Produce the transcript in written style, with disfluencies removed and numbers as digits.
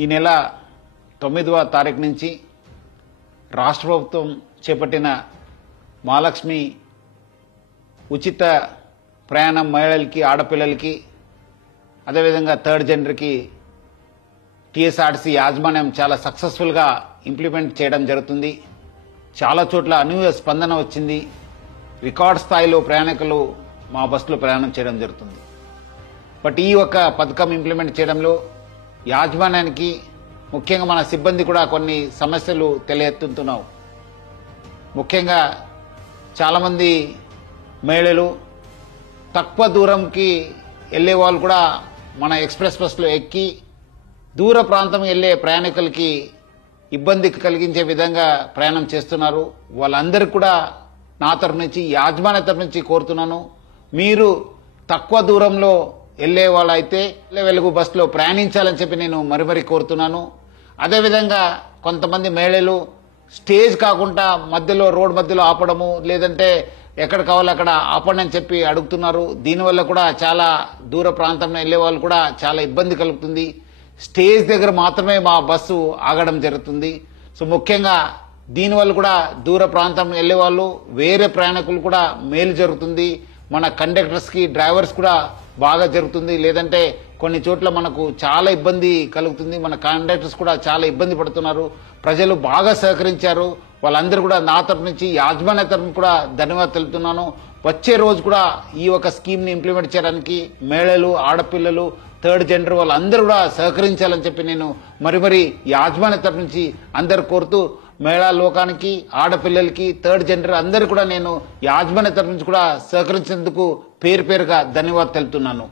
ఈ నెల 9వ తారీఖు నుంచి రాష్ట్ర ప్రభుత్వం చేపట్టిన మహాలక్ష్మి ఉచిత ప్రయాణం మహిళలకి, ఆడపిల్లలకి, అదేవిధంగా థర్డ్ జెండర్కి టీఎస్ఆర్టీసీ యాజమాన్యం చాలా సక్సెస్ఫుల్గా ఇంప్లిమెంట్ చేయడం జరుగుతుంది. చాలా చోట్ల అనూహ్య స్పందన వచ్చింది. రికార్డ్ స్థాయిలో ప్రయాణికులు మా బస్సులో ప్రయాణం చేయడం జరుగుతుంది. బట్ ఈ ఒక పథకం ఇంప్లిమెంట్ చేయడంలో యాజమాన్యానికి, ముఖ్యంగా మన సిబ్బంది కూడా కొన్ని సమస్యలు తెలియెత్తుతున్నావు. ముఖ్యంగా చాలామంది మహిళలు తక్కువ దూరంకి వెళ్లే వాళ్ళు కూడా మన ఎక్స్ప్రెస్ బస్సులో ఎక్కి దూర ప్రాంతం వెళ్లే ప్రయాణికులకి ఇబ్బంది కలిగించే విధంగా ప్రయాణం చేస్తున్నారు. వాళ్ళందరికీ కూడా నా తరఫు నుంచి, యాజమాన్య తరఫు నుంచి కోరుతున్నాను, మీరు తక్కువ దూరంలో వెళ్లే వాళ్ళైతే వెలుగు బస్సులో ప్రయాణించాలని చెప్పి నేను మరీ కోరుతున్నాను. అదేవిధంగా కొంతమంది మహిళలు స్టేజ్ కాకుండా మధ్యలో, రోడ్ మధ్యలో ఆపడము, లేదంటే ఎక్కడ కావాలో అక్కడ ఆపండి అని చెప్పి అడుగుతున్నారు. దీనివల్ల కూడా చాలా దూర ప్రాంతంలో వెళ్లే వాళ్ళు కూడా చాలా ఇబ్బంది కలుగుతుంది. స్టేజ్ దగ్గర మాత్రమే మా బస్సు ఆగడం జరుగుతుంది. సో ముఖ్యంగా దీనివల్ల కూడా దూర ప్రాంతం వెళ్లే వాళ్ళు, వేరే ప్రయాణికులు కూడా మేలు జరుగుతుంది. మన కండక్టర్స్ కి, డ్రైవర్స్ కూడా బాగా జరుగుతుంది. లేదంటే కొన్ని చోట్ల మనకు చాలా ఇబ్బంది కలుగుతుంది. మన కండక్టర్స్ కూడా చాలా ఇబ్బంది పడుతున్నారు. ప్రజలు బాగా సహకరించారు. వాళ్ళందరూ కూడా నా తరఫు నుంచి, యాజమాన్య తరఫు కూడా ధన్యవాదాలు తెలుపుతున్నాను. వచ్చే రోజు కూడా ఈ ఒక స్కీమ్ ని ఇంప్లిమెంట్ చేయడానికి మహిళలు, ఆడపిల్లలు, థర్డ్ జెండర్ వాళ్ళందరూ కూడా సహకరించాలని చెప్పి నేను మరీ యాజమాన్య తరఫు నుంచి అందరు కోరుతూ, మహిళా లోకానికి, ఆడపిల్లలకి, థర్డ్ జెండర్ అందరూ కూడా నేను యాజమాన్య తరఫు నుంచి కూడా సహకరించేందుకు పేరుగా ధన్యవాదాలు తెలుపుతున్నాను.